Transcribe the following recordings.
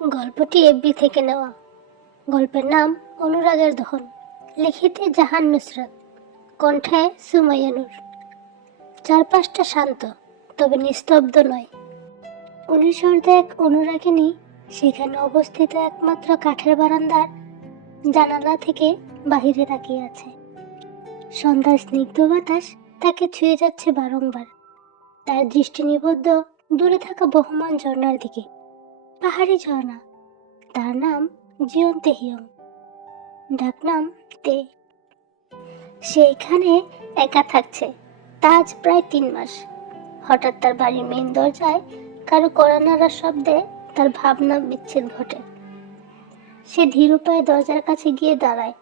গল্পটি এফবি থেকে নেওয়া। গল্পের নাম অনুরাগের দহন। লিখিতে জাহান নুসরাত, কণ্ঠে সুমাইয়া নূর। চারপাশটা শান্ত, তবে নিস্তব্ধ নয়। 19 এক অনুরাগিনী সেখানে অবস্থিত একমাত্র কাঠের বারান্দার জানালা থেকে বাহিরে তাকিয়ে আছে। সন্ধ্যার স্নিগ্ধ বাতাস তাকে ছুঁয়ে যাচ্ছে বারংবার। তার দৃষ্টি নিবদ্ধ দূরে থাকা বহমান ঝর্ণার দিকে। পাহাড়ি ঝর্ণা, তার নাম জিয়ন তেহিয়ং, ডাকনাম তে। সে এখানে একা থাকছে, তা আজ প্রায় 3 মাস। হঠাৎ তার বাড়ির মেইন দরজায় কারো কড়া নাড়ার শব্দে তার ভাবনা বিচ্ছেদ ঘটে। সে ধীর পায়ে দরজার কাছে গিয়ে দাঁড়ায়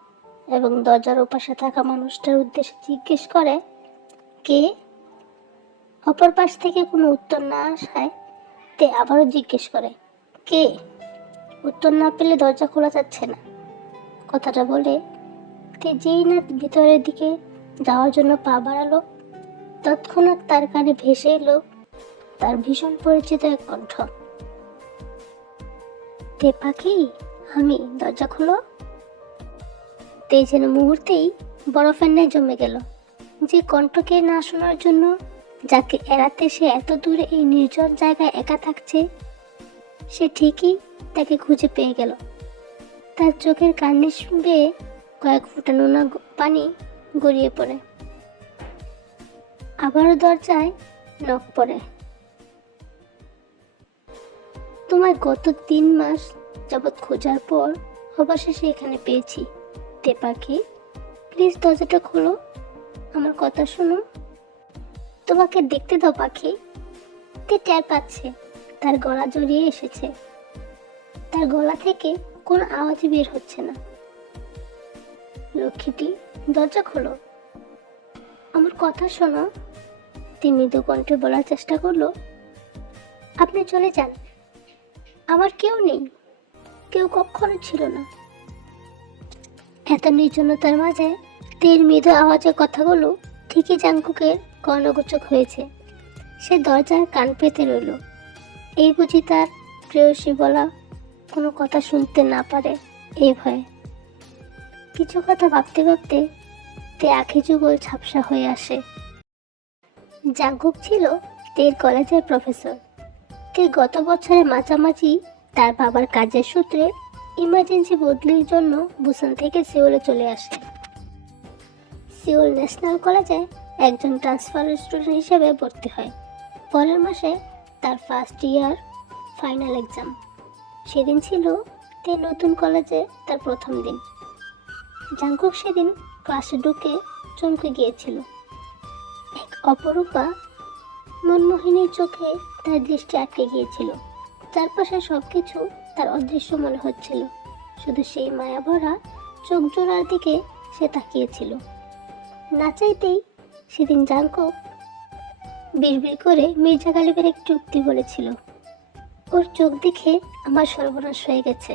এবং দরজার ওপাশে থাকা মানুষটার উদ্দেশ্যে জিজ্ঞেস করে, কে? অপর পাশ থেকে কোনো উত্তর না আসায় তে আবারও জিজ্ঞেস করে, কে? উত্তর না পেলে দরজা খোলা যাচ্ছে না। কথাটা বলে তে যেই না ভিতরের দিকে যাওয়ার জন্য পা বাড়ালো, তৎক্ষণাৎ তার কানে ভেসে এলো তার ভীষণ পরিচিত এক কণ্ঠ। তে পাখি, আমি, দরজা খুলো। তে যেন মুহূর্তেই বরফের ন্যায় জমে গেল। যে কণ্ঠকে না শোনার জন্য, যাকে এড়াতে সে এত দূরে এই নির্জন জায়গায় একা থাকছে, সে ঠিকই তাকে খুঁজে পেয়ে গেল। তার চোখের কার্নিশ বেয়ে কয়েক ফোঁটা নোনা পানি গড়িয়ে পড়ে। আবারও দরজায় নখ পড়ে। তোমায় গত 3 মাস যাবৎ খোঁজার পর অবশেষে এখানে পেয়েছি। তে পাখি, প্লিজ দরজাটা খোলো, আমার কথা শোনো। তোমাকে দেখতে দাও পাখি। তে টের পাচ্ছে তার গলা জড়িয়ে এসেছে। তার গলা থেকে কোনো আওয়াজই বের হচ্ছে না। লক্ষ্মীটি, দরজা খোলো, আমার কথা শোনো। তে মৃদু কণ্ঠে বলার চেষ্টা করলো, আপনি চলে যান, আমার কেউ নেই, কেউ কখনো ছিল না। এত নির্জনতার মাঝে তের মৃদু আওয়াজের কথাগুলো ঠিকই জাংকুকের কর্ণগোচর হয়েছে। সে দরজার কান পেতে রইল। এই বুঝি তার প্রেয়সী বলা কোনো কথা শুনতে না পারে এই ভয়ে। কিছু কথা ভাবতে ভাবতে তে আখি যুগল ঝাপসা হয়ে আসে। জাংকুক ছিল তের কলেজের প্রফেসর। তে গত বছরের মাঝামাঝি তার বাবার কাজের সূত্রে ইমার্জেন্সি বদলির জন্য বুসান থেকে সিওলে চলে আসে। সিওল ন্যাশনাল কলেজে একজন ট্রান্সফার স্টুডেন্ট হিসেবে ভর্তি হয়। পরের মাসে তার ফার্স্ট ইয়ার ফাইনাল এক্সাম। সেদিন ছিল তে নতুন কলেজে তার প্রথম দিন। জাংকুক সেদিন ক্লাসে ঢুকে চমকে গিয়েছিল। এক অপরূপা মনমোহিনীর চোখে তার দৃষ্টি আটকে গিয়েছিল। চারপাশে সবকিছু তার অদৃশ্য মনে হচ্ছিল, শুধু সেই মায়াভরা চোখ জোড়ার দিকে সে তাকিয়েছিল। না চাইতেই সেদিন জাংকুক বিড়বিড় করে মির্জা গালিবের একটি উক্তি বলেছিল, ওর চোখ দেখে আমার সর্বনাশ হয়ে গেছে,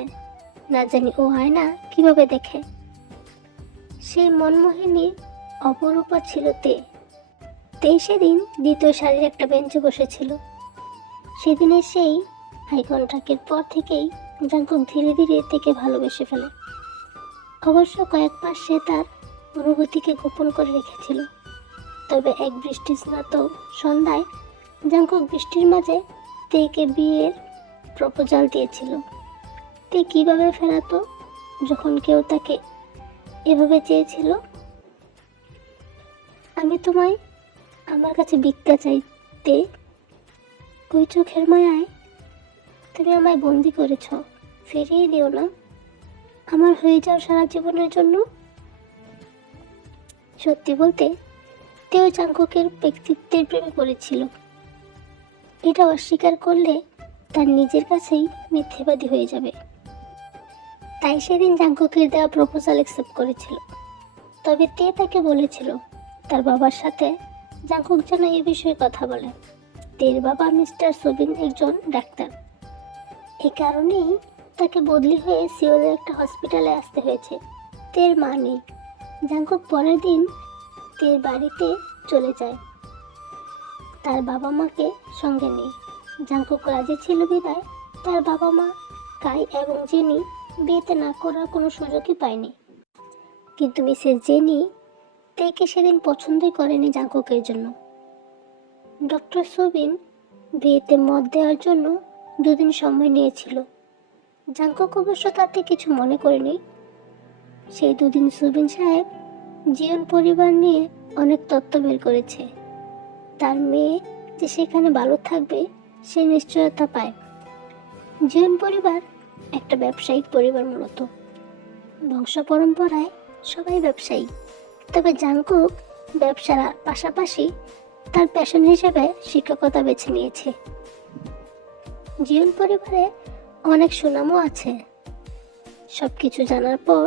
না জানি ও আয়না কিভাবে দেখে। সেই মনমোহিনী অপরূপা ছিল তে। সেদিন দ্বিতীয় সারির একটা বেঞ্চে বসেছিল। সেদিনের সেই আই কন্ট্যাক্টের পর থেকেই জাংকুক ধীরে ধীরে তেকে ভালোবেসে ফেলে। অবশ্য কয়েক মাস সে তার অনুভূতিকে গোপন করে রেখেছিল। তবে এক বৃষ্টি স্নাত সন্ধ্যায় জাংকুক বৃষ্টির মাঝে তেকে বিয়ের প্রপোজাল দিয়েছিল। তে কিভাবে ফেরাতো যখন কেউ তাকে এভাবে চেয়েছিল? আমি তোমায় আমার কাছে ভিক্ষা চাইতে, ওই চোখের মায়ায় তুমি আমায় বন্দি করেছ, ফিরিয়ে দিও না, আমার হয়ে যাও সারা জীবনের জন্য। সত্যি বলতে তেও জাংকুকের ব্যক্তিত্বের প্রেমে পড়েছিল। এটা অস্বীকার করলে তার নিজের কাছেই মিথ্যেবাদী হয়ে যাবে। তাই সেদিন জাংকুকের দেওয়া প্রপোজাল অ্যাকসেপ্ট করেছিল। তবে তে তাকে বলেছিল তার বাবার সাথে জাংকুক যেন এ বিষয়ে কথা বলে। তের বাবা মিস্টার সোবিন একজন ডাক্তার। এই কারণেই তাকে বদলি হয়ে সিওলের একটা হসপিটালে আসতে হয়েছে। তের মা নেই। জাংকুক পরের দিন তের বাড়িতে চলে যায়, তার বাবা মাকে সঙ্গে নেই। জাংকুক রাজি ছিল বিদায় তার বাবা মা কাই এবং জেনি বিয়েতে না করার কোনো সুযোগই পায়নি। কিন্তু মিসেস জেনি তেকে সেদিন পছন্দই করেনি জাঙ্কুকের জন্য। ডক্টর সুবিন বিয়েতে মত দেওয়ার জন্য 2 দিন সময় নিয়েছিল। জাঙ্কুক অবশ্য তাতে কিছু মনে করেনি। সেই 2 দিন সুবিন সাহেব জিয়ন পরিবার নিয়ে অনেক তথ্য বের করেছে। তার মেয়ে যে সেখানে ভালো থাকবে সে নিশ্চয়তা পায়। জিয়ন পরিবার একটা ব্যবসায়িক পরিবার, মূলত বংশ পরম্পরায় সবাই ব্যবসায়ী। তবে জাঙ্কুক ব্যবসার পাশাপাশি তার প্যাশন হিসেবে শিক্ষকতা বেছে নিয়েছে। জিয়ন পরিবারে অনেক সুনামও আছে। সবকিছু জানার পর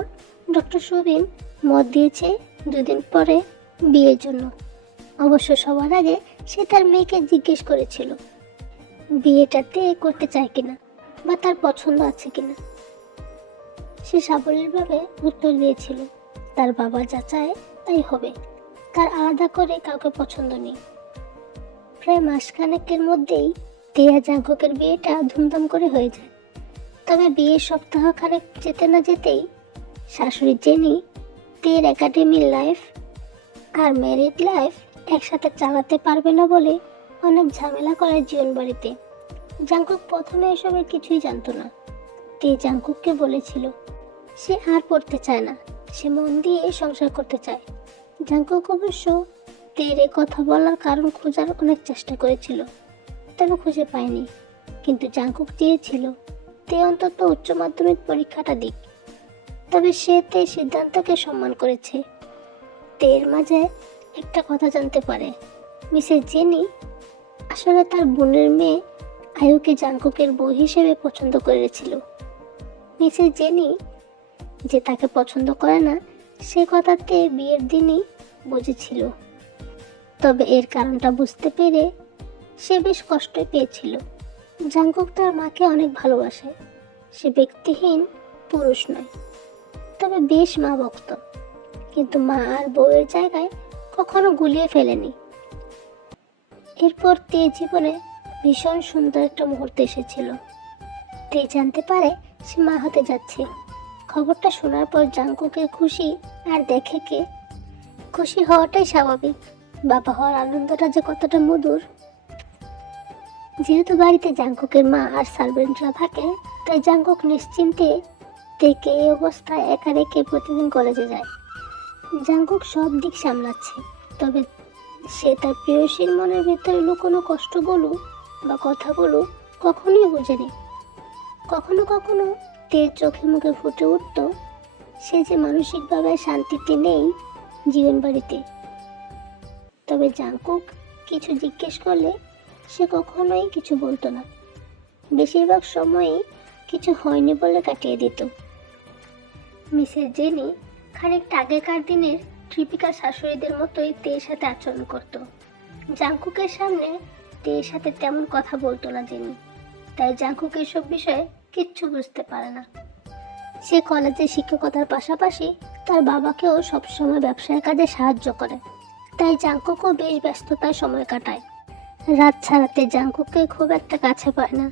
ডক্টর সুবিন মত দিয়েছে 2 দিন পরে বিয়ের জন্য। অবশ্য সবার আগে সে তার মেয়েকে জিজ্ঞেস করেছিল বিয়েটাতে করতে চায় কিনা বা তার পছন্দ আছে কিনা। সে সাবলীলভাবে উত্তর দিয়েছিল তার বাবা যা চায় তাই হবে, তার আলাদা করে কাউকে পছন্দ নেই। প্রায় মাসখানেকের মধ্যেই তিয়া জাঙ্কুকের বিয়েটা ধুমধাম করে হয়ে যায়। তবে বিয়ের সপ্তাহখানেক যেতে না যেতেই শাশুড়ি জেনি তের একাডেমি লাইফ আর ম্যারিড লাইফ একসাথে চালাতে পারবে না বলে অনেক ঝামেলা করে জীবন বাড়িতে। জাঙ্কুক প্রথমে এসবের কিছুই জানতো না। তে জাঙ্কুককে বলেছিল সে আর পড়তে চায় না, সে মন দিয়ে সংসার করতে চায়। জাঙ্কুক অবশ্য তের কথা বলার কারণ খোঁজার অনেক চেষ্টা করেছিল, তবে খুঁজে পায়নি। কিন্তু জাঙ্কুক চেয়েছিল তে অন্তত উচ্চ মাধ্যমিক পরীক্ষাটা দিক। তবে সে তে সিদ্ধান্তকে সম্মান করেছে। তের মাঝে একটা কথা জানতে পারে, মিসেস জেনি আসলে তার বোনের মেয়ে আয়ুকে জাঙ্কুকের বউ হিসেবে পছন্দ করেছিল। মিসেস জেনি যে তাকে পছন্দ করে না সে কথাতে বিয়ের দিনই বুঝেছিল। তবে এর কারণটা বুঝতে পেরে সে বেশ কষ্ট পেয়েছিল। জাঙ্কুক তার মাকে অনেক ভালোবাসে। সে ব্যক্তিহীন পুরুষ নয়, তবে বেশ মা ভক্ত, কিন্তু মা আর বউয়ের জায়গায় কখনো গুলিয়ে ফেলেনি। এরপর তে জীবনে ভীষণ সুন্দর একটা মুহূর্ত এসেছিল। তে জানতে পারে সে মা হতে যাচ্ছে। খবরটা শোনার পর জাঙ্কুকের খুশি আর দেখে কে, খুশি হওয়াটাই স্বাভাবিক। বাবা হওয়ার আনন্দটা যে কতটা মধুর। যেহেতু বাড়িতে জাঙ্কুকের মা আর সার্ভেন্টরা থাকে, তাই জাঙ্কুক নিশ্চিন্তে তেকে এই অবস্থায় একা রেখে প্রতিদিন কলেজে যায়। জাঙ্কুক সব দিক সামলাচ্ছে, তবে সে তার প্রেয়সীর মনের ভেতরে লুকোনো কষ্টগুলো বা কথাগুলো কখনোই বোঝেনি। কখনো কখনো তের চোখে মুখে ফুটে উঠত সে যে মানসিকভাবে শান্তিতে নেই জীবন বাড়িতে। তবে জাঙ্কুক কিছু জিজ্ঞেস করলে সে কখনোই কিছু বলতো না। বেশিরভাগ সময়ই কিছু হয়নি বলে কাটিয়ে দিত। মিসেস জেনি খানিকটা আগেকার দিনের ট্রিপিক্যাল শাশুড়িদের মতোই তের সাথে আচরণ করত। জাঙ্কুকের সামনে তের সাথে তেমন কথা বলতো না জেনি, তাই জাঙ্কুক এসব বিষয়ে কিচ্ছু বুঝতে পারে না। সে কলেজে শিক্ষকতার পাশাপাশি তার বাবাকেও সবসময় ব্যবসায়ের কাজে সাহায্য করে, তাই জাঙ্কুকও বেশ ব্যস্ততায় সময় কাটায়। রাত ছাড়াতে জাঙ্কুককে খুব একটা কাছে পায় না।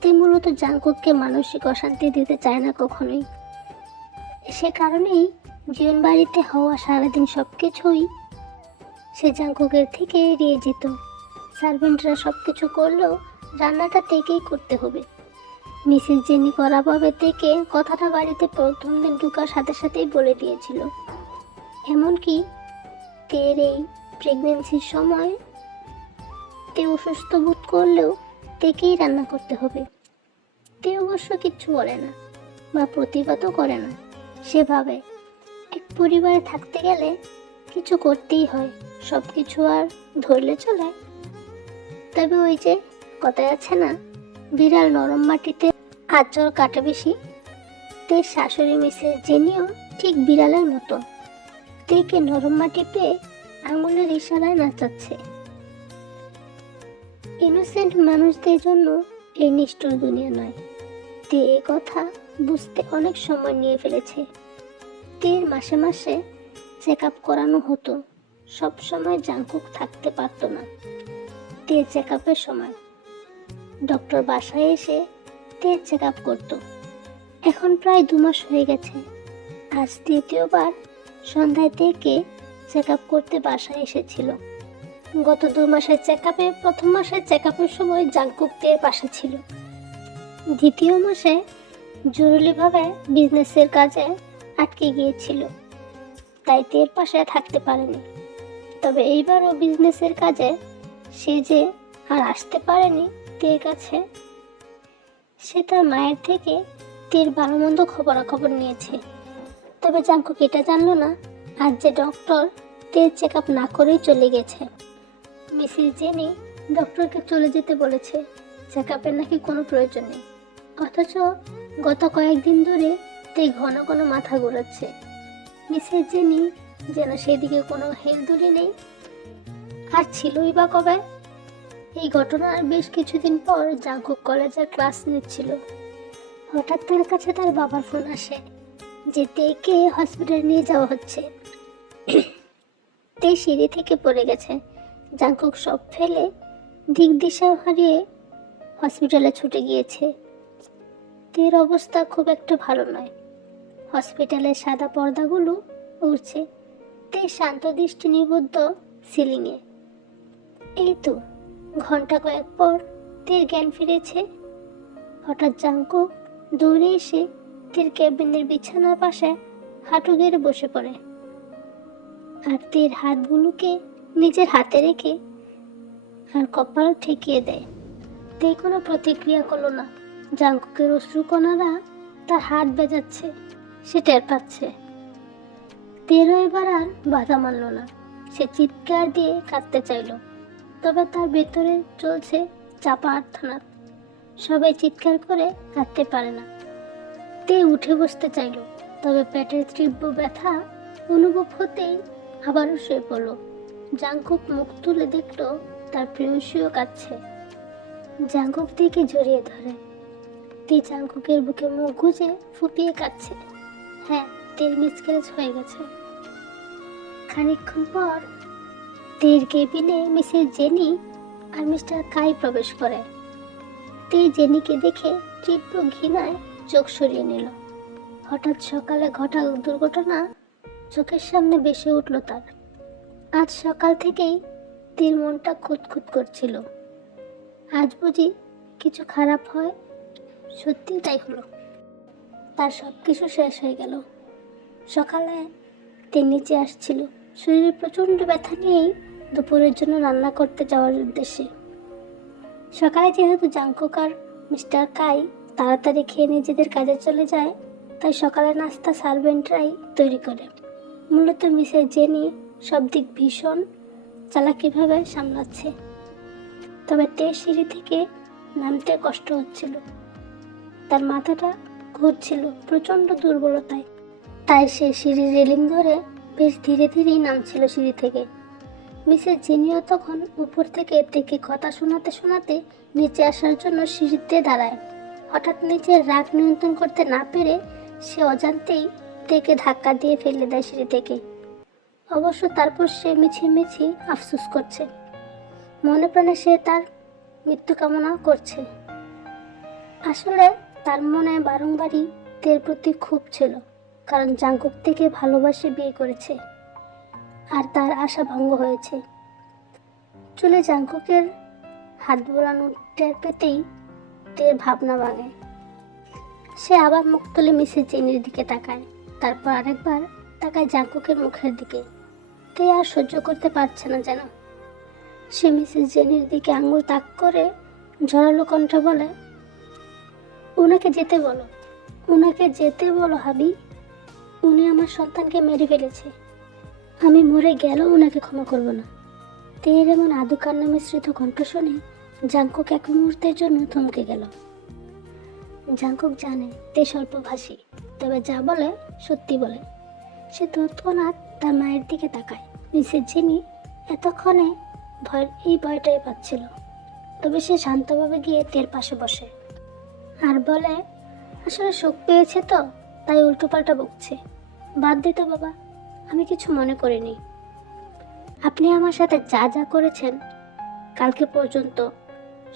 তে মূলত জাঙ্কুককে মানসিক অশান্তি দিতে চায় না কখনোই। সে কারণেই জীবন বাড়িতে হওয়া সারাদিন সবকিছুই সে জাঙ্কুকের থেকে এড়িয়ে যেত। সার্ভেন্টরা সবকিছু করলেও রান্নাটা তেকেই করতে হবে। মিসেস জেনি কড়াভাবে থেকে কথাটা বাড়িতে প্রথম দিন ঢুকার সাথে সাথেই বলে দিয়েছিল। এমনকি তের এই প্রেগনেন্সির সময় তে অসুস্থ বোধ করলেও তেকেই রান্না করতে হবে। তে অবশ্য কিচ্ছু বলে না বা প্রতিবাদও করে না। সে ভাবে এক পরিবারে থাকতে গেলে কিছু করতেই হয়, সব কিছু আর ধরলে চলে। তবে ওই যে কথায় আছে না, বিড়াল নরম মাটিতে আঁচড় কাটে বেশি। তের শাশুড়ি মিসেস জেনিও ঠিক বিড়ালের মতো, তেকে নরম মাটি পেয়ে আঙুলের ইশারায় নাচাচ্ছে। ইনোসেন্ট মানুষদের জন্য এই নিষ্ঠুর দুনিয়া নয়। তে এ কথা বুঝতে অনেক সময় নিয়ে ফেলেছে। তের মাসে মাসে চেক আপ করানো হতো। সব সময় জাঙ্কুক থাকতে পারতো না। তে চেক আপের সময় ডক্টর বাসায় এসে তে চেক আপ করতো। এখন প্রায় 2 মাস হয়ে গেছে। আজ তৃতীয়বার সন্ধ্যায় থেকে চেক আপ করতে বাসায় এসেছিল। গত 2 মাসের চেক আপে প্রথম মাসের চেক আপের সময় জাংকুক তের পাশে ছিল। দ্বিতীয় মাসে জরুরিভাবে বিজনেসের কাজে আটকে গিয়েছিল, তাই তের পাশে থাকতে পারেনি। তবে এইবারও বিজনেসের কাজে সে যে আর আসতে পারেনি তের কাছে, সে তার মায়ের থেকে তের ভালো মন্দ খবরাখবর নিয়েছে। তবে জাংকুক এটা জানলো না আজ যে ডক্টর তের চেক আপ না করেই চলে গেছে। মিসেস জেনি ডক্টরকে চলে যেতে বলেছে, চেক আপের নাকি কোনো প্রয়োজন নেই। অথচ গত কয়েকদিন ধরে তে ঘন ঘন মাথা ঘোরাচ্ছে। মিসেস জেনি যেন সেদিকে কোনো হেলদুলি নেই। আর ছিলই বা কবে? এই ঘটনার বেশ কিছুদিন পর জাংকুক কলেজের ক্লাস নিচ্ছিল। হঠাৎ তার কাছে তার বাবার ফোন আসে যে তেকে হসপিটালে নিয়ে যাওয়া হচ্ছে। তে সিঁড়ি থেকে পড়ে গেছে। জাংকুক সব ফেলে দিক দিশা হারিয়ে হসপিটালে ছুটে গিয়েছে। তের অবস্থা খুব একটা ভালো নয়। হসপিটালের সাদা পর্দাগুলো উড়ছে। তে শান্ত দৃষ্টি নিবদ্ধ সিলিংয়ে। এই তো ঘন্টা কয়েক পর তের জ্ঞান ফিরেছে। হঠাৎ জাংকুক দৌড়ে এসে তের কেবিনের বিছানার পাশে হাঁটু গেড়ে বসে পড়ে আর তের হাতগুলোকে নিজের হাতে রেখে আর কপাল ঠেকিয়ে দেয়। তে কোনো প্রতিক্রিয়া করলো না। জাংকুকের অশ্রুকণারা তার হাত বেজাচ্ছে, সে টের পাচ্ছে। তেরও এবার আর বাধা মানল না। সে চিৎকার দিয়ে কাঁদতে চাইল, তবে তার ভেতরে চলছে চাপা আর্তনাদ। সবাই চিৎকার করে কাঁদতে পারে না। তে উঠে বসতে চাইল, তবে পেটের তীব্র ব্যথা অনুভব হতেই আবারও শুয়ে পড়ল। জাংকুক মুখ তুলে দেখল তার প্রেয়সীও কাঁদছে। জাংকুক তেকে জড়িয়ে ধরে। তে জাংকুকের বুকে মুখ গুজে ফুপিয়ে কাঁদছে। হ্যাঁ, তের মিসক্যারেজ হয়ে গেছে। খানিকক্ষণ পর তের কেবিনে মিসেস জেনি আর মিস্টার কাই প্রবেশ করে। তে জেনিকে দেখে তীব্র ঘৃণায় চোখ সরিয়ে নিল। হঠাৎ সকালে ঘটা দুর্ঘটনা চোখের সামনে ভেসে উঠল তার। আজ সকাল থেকেই তের মনটা খুঁতখুত করছিল। আজ বুঝি কিছু খারাপ হয়? সত্যি তাই হলো। তার সব কিছু শেষ হয়ে গেল। সকালে তে নিচে আসছিল শরীরে প্রচণ্ড ব্যথা নিয়েই দুপুরের জন্য রান্না করতে যাওয়ার উদ্দেশ্যে। সকালে যেহেতু জাংকুক আর মিস্টার কাই তাড়াতাড়ি খেয়ে নিজেদের কাজে চলে যায়, তাই সকালে নাস্তা সার্ভেন্টরাই তৈরি করে। মূলত মিসেস জেনি সব দিক ভীষণ চালাকিভাবে সামলাচ্ছে। তবে তে সিঁড়ি থেকে নামতে কষ্ট হচ্ছিল। তার মাথাটা ঘুরছিল প্রচণ্ড দুর্বলতায়, তাই সে সিঁড়ির রেলিং ধরে বেশ ধীরে ধীরেই নামছিল সিঁড়ি থেকে। মিসেস জেনিও তখন উপর থেকে তেকে কথা শোনাতে শোনাতে নিচে আসার জন্য সিঁড়িতে দাঁড়ায়। হঠাৎ নিচের রাগ নিয়ন্ত্রণ করতে না পেরে সে অজান্তেই তেকে ধাক্কা দিয়ে ফেলে দেয় সিঁড়ি থেকে। অবশ্য তারপর সে মিছিমিছি আফসোস করছে। মনে প্রাণে সে তার মৃত্যু কামনা করছে। আসলে তার মনে বারংবারই তের প্রতি ক্ষোভ ছিল, কারণ জাংকুক থেকে ভালোবাসে বিয়ে করেছে আর তার আশা ভঙ্গ হয়েছে। চুলে জাংকুকের হাত বোলানো টের পেতেই তের ভাবনা ভাঙে। সে আবার মুখ তুলে মিসেস জেনির দিকে তাকায়, তারপর আরেকবার তাকায় জাংকুকের মুখের দিকে। তে আর সহ্য করতে পারছে না যেন। সে মিসেস জেনির দিকে আঙুল তাক করে ঝরালো কণ্ঠে বলে, ওনাকে যেতে বলো, ওনাকে যেতে বলো হাবি। উনি আমার সন্তানকে মেরে ফেলেছে। আমি মরে গেলেও ওনাকে ক্ষমা করব না। তের এমন আদু কান্না মিশ্রিত কণ্ঠ শুনে জাংকুক এক মুহূর্তের জন্য থমকে গেল। জাংকুক জানে তে স্বল্পভাষী, তবে যা বলে সত্যি বলে। সে তৎক্ষণাৎ তার মায়ের দিকে তাকায়। মিসেস জেনি এতক্ষণে এই ভয়টাই পাচ্ছিল। তবে সে শান্তভাবে গিয়ে তের পাশে বসে আর বলে, আসলে শোক পেয়েছে তো তাই উল্টোপাল্টা বকছে। বাদ দিত বাবা, আমি কিছু মনে করিনি। আপনি আমার সাথে যা যা করেছেন কালকে পর্যন্ত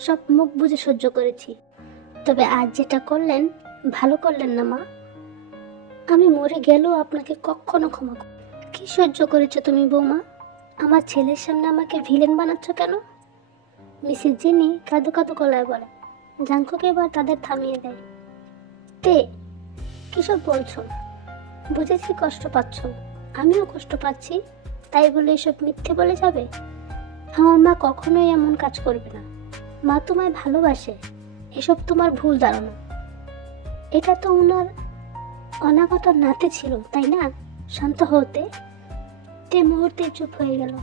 সব মুখ বুজে সহ্য করেছি, তবে আজ যেটা করলেন ভালো করলেন না মা। আমি মরে গেলেও আপনাকে কখনো ক্ষমা করব না। কি সহ্য করেছো তুমি বৌমা? আমার ছেলের সামনে আমাকে ভিলেন বানাচ্ছ কেন? মিসেস জেনি কাঁদো কাঁদো গলায় বলে। জাঙ্কুকে এবার তাদের থামিয়ে দেয়। তে, কিসব বলছো? বুঝেছি কষ্ট পাচ্ছ, আমিও কষ্ট পাচ্ছি, তাই বলে এসব মিথ্যে বলে যাবে? আমার মা কখনোই এমন কাজ করবে না। মা তোমায় ভালোবাসে, এসব তোমার ভুল ধারণা। এটা তো ওনার অনাগত নাতে ছিল, তাই না? শান্ত হতে। তে মুহূর্তে চুপ হয়ে গেল।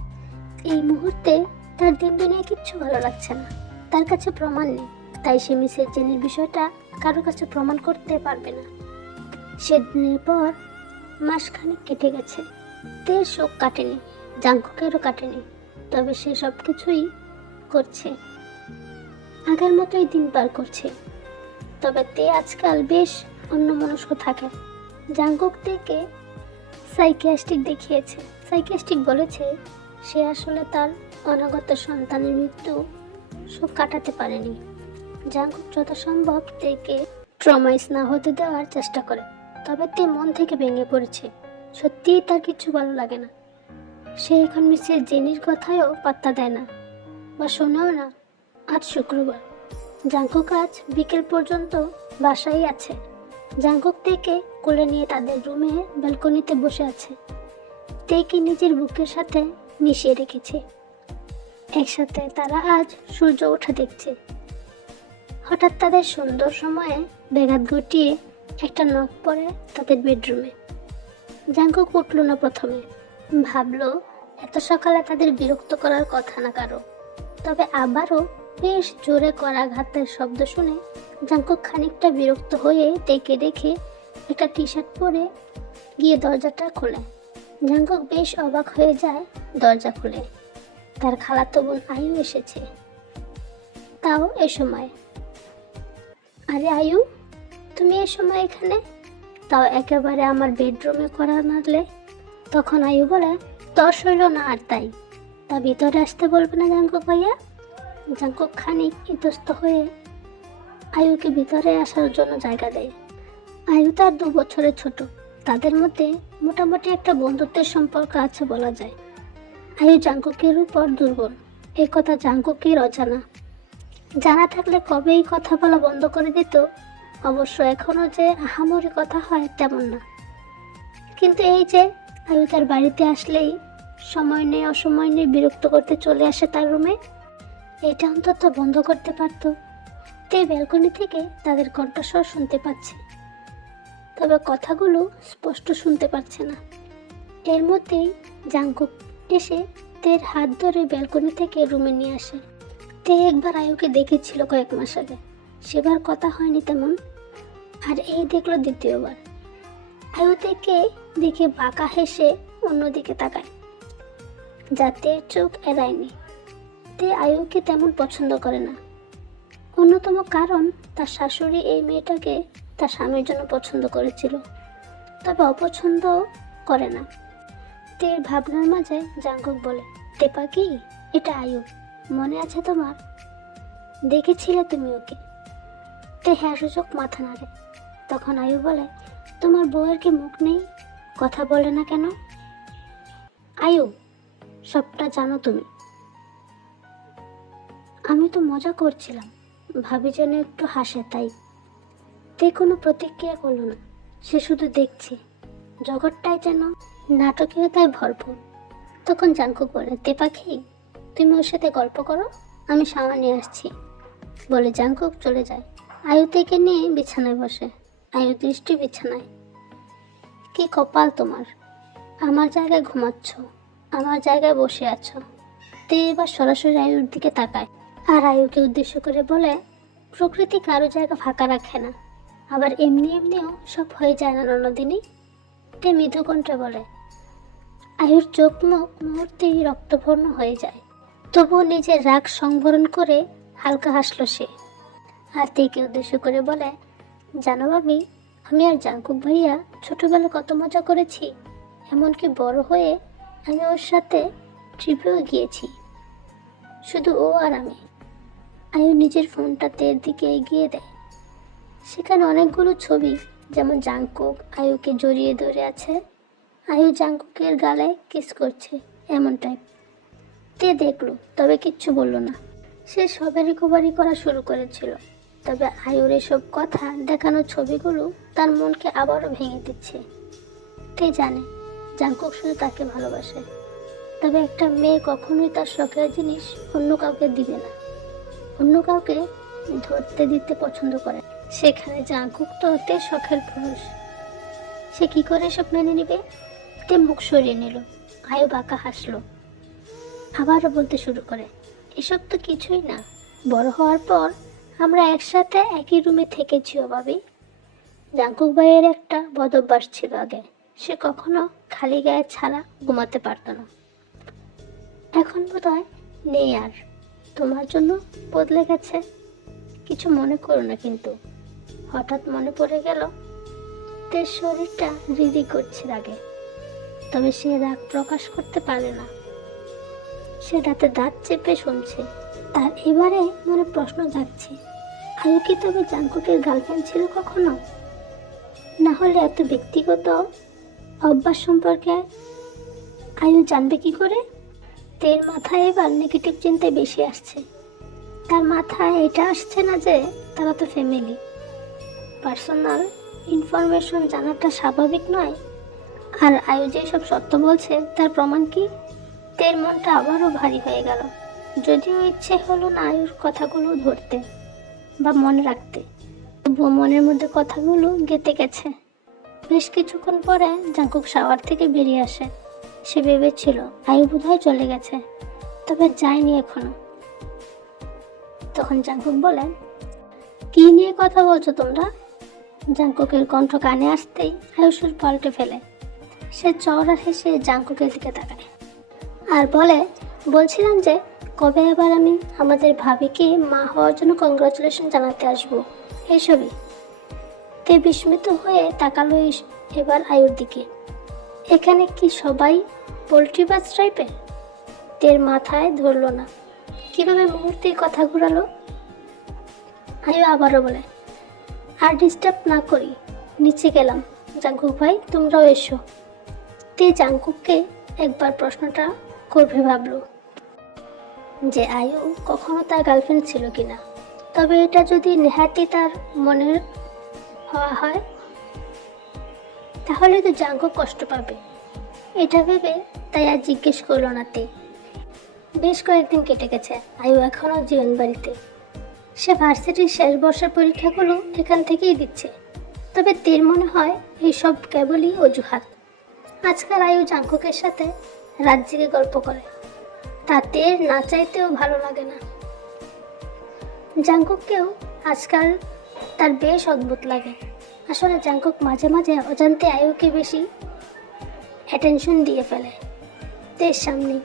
এই মুহূর্তে তার দিন দুনিয়া কিচ্ছু ভালো লাগছে না। তার কাছে প্রমাণ নেই, তাই সে মিসেস জেনির বিষয়টা কারো কাছে প্রমাণ করতে পারবে না। সেদিনের পর মাসখানেক কেটে গেছে। তের শোক কাটেনি, জাঙ্কুকেরও কাটেনি, তবে সে সব কিছুই করছে, আগের মতোই দিন পার করছে। তবে তে আজকাল বেশ অন্যমনস্ক থাকে। জাঙ্কুক থেকে সাইকিয়াট্রিস্ট দেখিয়েছে। সাইকিয়াট্রিস্ট বলেছে সে আসলে তার অনাগত সন্তানের মৃত্যু শোক কাটাতে পারেনি। জাঙ্কুক যথাসম্ভব তেকে ট্রমাইজ না হতে দেওয়ার চেষ্টা করে, তবে তে মন থেকে ভেঙে পড়েছে। সত্যিই তার কিছু ভালো লাগে না। সে এখন মিসেস জেনির কথায়ও পাত্তা দেয় না বা শোনেও না। আজ শুক্রবার, জাঙ্কুক আজ বিকেল পর্যন্ত বাসায় আছে। জাঙ্কুক তেকে কোলে নিয়ে তাদের রুমে ব্যালকনিতে বসে আছে। তেকে নিজের বুকের সাথে মিশিয়ে রেখেছে। একসাথে তারা আজ সূর্য ওঠা দেখছে। হঠাৎ তাদের সুন্দর সময়ে ব্যাঘাত ঘটিয়ে একটা নখ পড়ে তাদের বেডরুমে। জাঙ্কুক উঠল না প্রথমে, ভাবলো এত সকালে তাদের বিরক্ত করার কথা না কারো। তবে আবারও বেশ জোরে করাঘাতের শব্দ শুনে জাঙ্কুক খানিকটা বিরক্ত হয়ে তেকে রেখে একটা টি শার্ট পরে গিয়ে দরজাটা খোলে। জাঙ্কুক বেশ অবাক হয়ে যায় দরজা খুলে। তার খালাতো বোন আয়ু এসেছে, তাও এ সময়। আরে আয়ু, তুমি এ সময় এখানে, তাও একেবারে আমার বেডরুমে করা নাড়লে। তখন আয়ু বলে, তর সইল না আর তাই। তা ভিতরে আসতে বলবে না জাঙ্কুক ভাইয়া? জাঙ্কুক খানিক ইতস্ত হয়ে আয়ুকে ভিতরে আসার জন্য জায়গা দেয়। আয়ু তার 2 বছরের ছোট। তাদের মধ্যে মোটামুটি একটা বন্ধুত্বের সম্পর্ক আছে বলা যায়। আয়ু জাঙ্কুকের উপর দুর্বল, এ কথা জাঙ্কুকের অজানা। জানা থাকলে কবেই কথা বলা বন্ধ করে দিত। অবশ্য এখনো যে আহামরি কথা হয় তেমন না। কিন্তু এই যে আয়ু তার বাড়িতে আসলেই সময় নেই অসময় নেই বিরক্ত করতে চলে আসে তার রুমে, এটা অন্তত বন্ধ করতে পারত। তে ব্যালকনি থেকে তাদের কণ্ঠস্বর শুনতে পাচ্ছে, তবে কথাগুলো স্পষ্ট শুনতে পারছে না। এর মধ্যেই জাঙ্কুক এসে তের হাত ধরে ব্যালকনি থেকে রুমে নিয়ে আসে। তে একবার আয়ুকে দেখেছিল কয়েক মাস আগে, সেবার কথা হয়নি তেমন। আর এই দেখলো দ্বিতীয়বার। আয়ু থেকে দেখে বাঁকা হেসে অন্যদিকে তাকায়, যাতে চোখ এড়ায়নি। তে আয়ুকে তেমন পছন্দ করে না। অন্যতম কারণ তার শাশুড়ি এই মেয়েটাকে তার স্বামীর জন্য পছন্দ করেছিল, তবে অপছন্দ করে না। তের ভাবনার মাঝে জাঙ্কুক বলে, টেপা কি, এটা আয়ু, মনে আছে তোমার? দেখেছিলে তুমি ওকে? তে হ্যাঁ সূচক মাথা নাড়ে। তখন আয়ু বলে, তোমার বউয়ের কি মুখ নেই, কথা বলে না কেন? আয়ু, সবটা জানো তুমি। আমি তো মজা করছিলাম, ভাবি যেন একটু হাসে তাই। তে কোনো প্রতিক্রিয়া করলো না, সে শুধু দেখছে। জগৎটাই যেন নাটকীয়তায় ভরপুর। তখন জাঙ্কুক বলে, তে পাখি, তুমি ওর সাথে গল্প করো, আমি সামনে নিয়ে আসছি। বলে জাঙ্কুক চলে যায়। আয়ু থেকে নিয়ে বিছানায় বসে। আয়ু দৃষ্টি বিছানায়। কি কপাল তোমার, আমার জায়গায় ঘুমাচ্ছ, আমার জায়গায় বসে আছো। তে এবার সরাসরি আয়ুর দিকে তাকায় আর আয়ুকে উদ্দেশ্য করে বলে, প্রকৃতি কারো জায়গা ফাঁকা রাখে না, আবার এমনি এমনিও সব হয়ে যায় না ননদিনী। তে মৃদু কণ্ঠে বলে। আয়ুর চোখ মুখ মুহূর্তেই রক্তবর্ণ হয়ে যায়, তবুও নিজের রাগ সংবরণ করে হালকা হাসলো সে। আর তেকে উদ্দেশ্য করে বলে, জানো ভাবি, আমি আর জাঙ্কুক ভাইয়া ছোটবেলায় কত মজা করেছি, এমনকি বড় হয়ে আমি ওর সাথে ট্রিপেও গিয়েছি, শুধু ও আর আমি। আয়ু নিজের ফোনটা তের দিকে এগিয়ে দেয়। সেখানে অনেকগুলো ছবি, যেমন জাংকুক আয়ুকে জড়িয়ে ধরে আছে, আয়ু জাংকুকের গালে কিস করছে, এমন টাইপ। তে দেখলো, তবে কিচ্ছু বলল না। সে সবে রিকভারি করা শুরু করেছিল, তবে আয়ুর এসব কথা দেখানোর ছবিগুলো তার মনকে আবারও ভেঙে দিচ্ছে। তে জানে জাংকুক শুধু তাকে ভালোবাসে, তবে একটা মেয়ে কখনোই তার শখের জিনিস অন্য কাউকে দিবে না, অন্য কাউকে ধরতে দিতে পছন্দ করে। সেখানে জাংকুক তো তে শখের পুরুষ, সে কি করে সব মেনে নিবে? তে মুখ সরিয়ে নিল। আয়ু বাঁকা হাসলো, আবারও বলতে শুরু করে, এসব তো কিছুই না, বড় হওয়ার পর আমরা একসাথে একই রুমে থেকেছি ভাবি। জাংকুক ভাইয়ের একটা বদ অভ্যাস ছিল আগে, সে কখনো খালি গায়ে ছাড়া ঘুমাতে পারত না। এখন বোধহয় নেই আর। তোমার জন্য বদলে গেছে। কিছু মনে করো না কিন্তু। হঠাৎ মনে পড়ে গেল তের শরীরটা রিরি করছে রাগে, তবে সে রাগ প্রকাশ করতে পারে না। সে দাঁতে দাঁত চেপে শুনছে। তার এবারে মনে প্রশ্ন জাগছে, আয়ু কি তবে জাংকুকের গার্লফ্রেন্ড ছিল কখনো? না হলে এত ব্যক্তিগত অভ্যাস সম্পর্কে আয়ু জানবে কি করে? তের মাথায় এবার নেগেটিভ চিন্তায় বেশি আসছে। তার মাথায় এটা আসছে না যে তারা তো ফ্যামিলি, পার্সোনাল ইনফরমেশন জানাটা স্বাভাবিক নয়। আর আয়ু যে সব সত্য বলছে তার প্রমাণ কি? তের মনটা আবারও ভারী হয়ে গেল। যদিও ইচ্ছে হলো না আয়ুর কথাগুলো ধরতে বা মনে রাখতে, তবুও মনের মধ্যে কথাগুলো গেঁথে গেছে। বেশ কিছুক্ষণ পরে জাংকুক শাওয়ার থেকে বেরিয়ে আসে। সে ভেবেছিল আয়ু বোধহয় চলে গেছে, তবে যায়নি এখনো। তখন জাংকুক বলে, কি নিয়ে কথা বলছো তোমরা? জাংকুকের কণ্ঠ কানে আসতেই আয়ু সুর পাল্টে ফেলে। সে চওড়া হেসে জাংকুকের দিকে তাকায় আর বলে, বলছিলাম যে কবে আবার আমি আমাদের ভাবিকে মা হওয়ার জন্য কংগ্রাচুলেশন জানাতে আসবো, এইসবই। তে বিস্মিত হয়ে তাকালো এবার আয়ুর দিকে। এখানে কি সবাই পোল্ট্রি বাজ টাইপের? তের মাথায় ধরল না কিভাবে মুহূর্তেই কথা ঘুরালো। আয়ু আবারও বলে, আর ডিস্টার্ব না করি, নিচে গেলাম। জাংকুক ভাই তোমরাও এসো। তে জাংকুককে একবার প্রশ্নটা করবে ভাবলো যে আয়ু কখনো তার গার্লফ্রেন্ড ছিল কিনা। তবে এটা যদি নেহাতি তার মনের হওয়া হয় তাহলে তো জাংকুক কষ্ট পাবে। এটা ভেবে তাই আর জিজ্ঞেস করলো না তে। বেশ কয়েকদিন কেটে গেছে। আয়ু এখনও জীবন বাড়িতে। সে ভার্সিটির শেষ বর্ষের পরীক্ষাগুলো এখান থেকেই দিচ্ছে। তবে তের মনে হয় এইসব কেবলই অজুহাত। আজকাল আয়ু জাংকুকের সাথে রাত জেগে গল্প করে, তাতে না চাইতেও ভালো লাগে না। জাংকুককেও আজকাল তার বেশ অদ্ভুত লাগে। আসলে জাংকুক মাঝে মাঝে অজান্তে আয়ুকে বেশি অ্যাটেনশন দিয়ে ফেলে তের সামনে,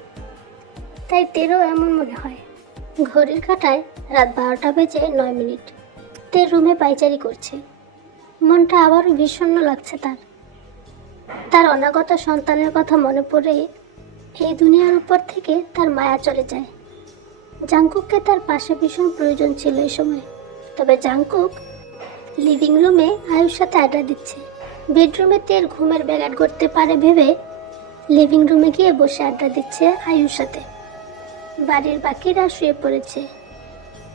তাই তেরও এমন মনে হয়। ঘড়ির কাঁটায় রাত 12টা বেজে 9 মিনিট। তের রুমে পায়চারি করছে। মনটা আবারও বিষণ্ণ লাগছে তার। তার অনাগত সন্তানের কথা মনে পড়ে এই দুনিয়ার উপর থেকে তার মায়া চলে যায়। জাংকুককে তার পাশে ভীষণ প্রয়োজন ছিল এই সময়। তবে জাংকুক লিভিং রুমে আয়ুর সাথে আড্ডা দিচ্ছে। বেডরুমে তের ঘুমের ব্যাঘাত করতে পারে ভেবে লিভিং রুমে গিয়ে বসে আড্ডা দিচ্ছে আয়ুর সাথে। বাড়ির বাকিরা শুয়ে পড়েছে।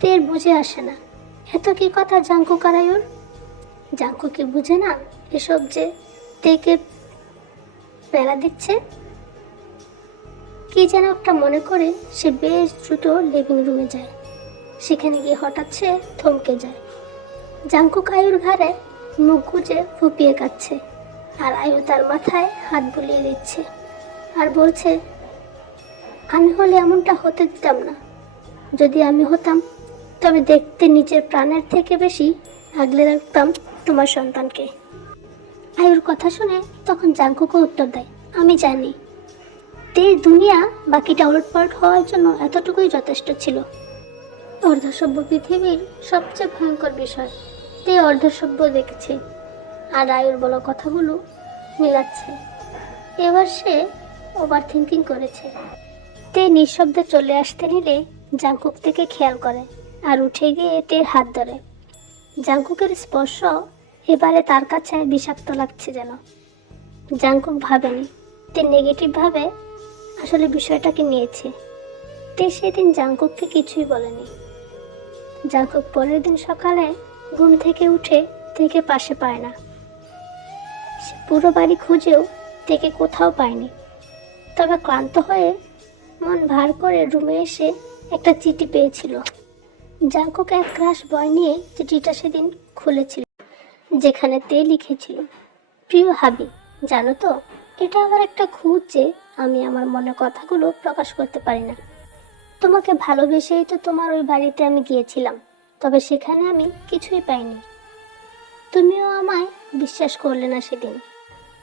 তের বুঝে আসে না এত কি কথা জাংকুক আর আয়ুর। জাংকুকে বুঝে না এসব যে তেকে প্যারা দিচ্ছে। কি যেন একটা মনে করে সে বেশ দ্রুত লিভিং রুমে যায়। সেখানে গিয়ে হঠাৎ সে থমকে যায়। জাংকুক আয়ুর ঘাড়ে মুখ গুজে ফুপিয়ে কাচ্ছে, আর আয়ু তার মাথায় হাত বুলিয়ে দিচ্ছে আর বলছে, আমি হলে এমনটা হতে দিতাম না। যদি আমি হতাম তবে দেখতে নিজের প্রাণের থেকে বেশি আগলে রাখতাম তোমার সন্তানকে। আয়ুর কথা শুনে তখন জাংকুকও উত্তর দেয়, আমি জানি তে দুনিয়া বাকিটা উলটপালট হওয়ার জন্য এতটুকুই যথেষ্ট ছিল। অর্ধসভ্য পৃথিবীর সবচেয়ে ভয়ঙ্কর বিষয় তে অর্ধসভ্য দেখেছে আর আয়ুর বলা কথাগুলো মিলাচ্ছে। এবার সে ওভার থিঙ্কিং করেছে। তে নিঃশব্দে চলে আসতে নিলে জাংকুক থেকে খেয়াল করে আর উঠে গিয়ে তের হাত ধরে। জাংকুকের স্পর্শ এবারে তার কাছে বিষাক্ত লাগছে যেন। জাংকুক ভাবেনি তে নেগেটিভভাবে আসলে বিষয়টাকে নিয়েছে। তে সেদিন জাংকুককে কিছুই বলেনি। জাংকুক পরের দিন সকালে ঘুম থেকে উঠে থেকে পাশে পায় না। সে পুরো বাড়ি খুঁজেও থেকে কোথাও পায়নি। তবে ক্লান্ত হয়ে মন ভার করে রুমে এসে একটা চিঠি পেয়েছিল। জাংকুক এক গ্রাস বই নিয়ে চিঠিটা সেদিন খুলেছিল, যেখানে তে লিখেছিল, প্রিয় হাবি, জানো তো এটা আমার একটা খুঁত যে আমি আমার মনের কথাগুলো প্রকাশ করতে পারি না। তোমাকে ভালোবেসেই তো তোমার ওই বাড়িতে আমি গিয়েছিলাম, তবে সেখানে আমি কিছুই পাইনি। তুমিও আমায় বিশ্বাস করলে না সেদিন।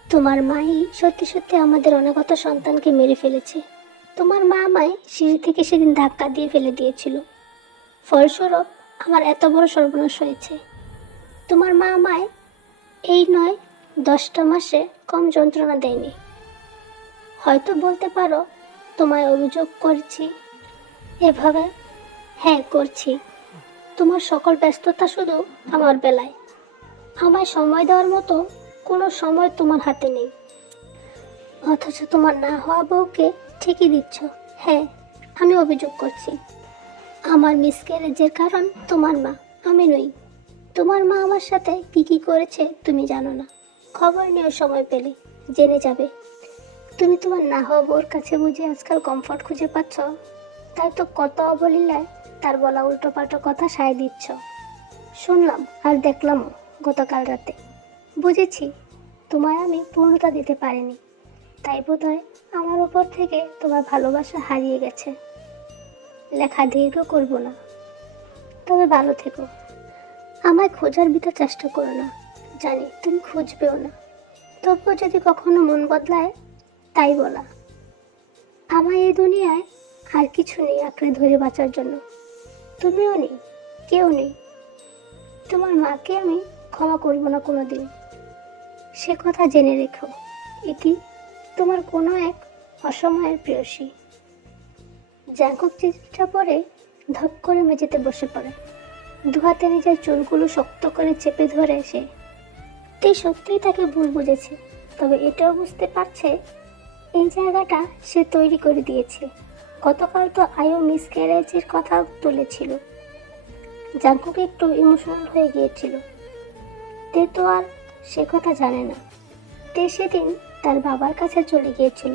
তোমার মাই সত্যি সত্যি আমাদের অনাগত সন্তানকে মেরে ফেলেছে। তোমার মা আমায় সিঁড়ি থেকে সেদিন ধাক্কা দিয়ে ফেলে দিয়েছিল। ফলস্বরূপ আমার এত বড় সর্বনাশ হয়েছে। তোমার মা আমায় এই নয় 10টা মাসে কম যন্ত্রণা দেয়নি। হয়তো বলতে পারো তোমায় অভিযোগ করছি এভাবে। হ্যাঁ করছি। তোমার সকল ব্যস্ততা শুধু আমার বেলায়। আমায় সময় দেওয়ার মতো কোনো সময় তোমার হাতে নেই, অথচ তোমার না হওয়া বউকে ঠিকই দিচ্ছ। হ্যাঁ, আমি অভিযোগ করছি। আমার মিসক্যারেজের কারণ তোমার মা, আমি নই। তোমার মা আমার সাথে কি কি করেছে তুমি জানো না। খবর নিয়ে সময় পেলে জেনে যাবে। তুমি তোমার না হওয়া বউর কাছে বুঝে আজকাল কমফর্ট খুঁজে পাচ্ছ, তাই তো কত অবলীলায় তার বলা উল্টোপাল্টা কথা সায় দিচ্ছ। শুনলাম আর দেখলামও গতকাল রাতে। বুঝেছি তোমায় আমি পূর্ণতা দিতে পারিনি, তাই বোধহয় আমার উপর থেকে তোমার ভালোবাসা হারিয়ে গেছে। লেখা দীর্ঘ করব না, তবে ভালো থেকো। আমায় খোঁজার বিটা চেষ্টা করো না, জানি তুমি খুঁজবেও না। তবুও যদি কখনো মন বদলায়, তাই বলা। আমায় এই দুনিয়ায় আর কিছু নেই আঁকড়ে ধরে বাঁচার জন্য। তুমিও নেই, কেউ নেই। তোমার মাকে আমি ক্ষমা করব না কোনোদিন, সে কথা জেনে রেখো। এটি তোমার কোনো এক অসময়ের প্রেয়সী। জাংকুক চিঠিটা পরে ধপ করে মেঝেতে বসে পড়ে। দুহাতে নিজের চুলগুলো শক্ত করে চেপে ধরে সে। তে সত্যিই তাকে ভুল বুঝেছে, তবে এটাও বুঝতে পারছে এই জায়গাটা সে তৈরি করে দিয়েছে। গতকাল তো আয়ু মিসক্যারেজের কথা তুলেছিল। জাংকুক একটু ইমোশনাল হয়ে গিয়েছিল। তে তো আর সে কথা জানে না। তে সেদিন তার বাবার কাছে চলে গিয়েছিল।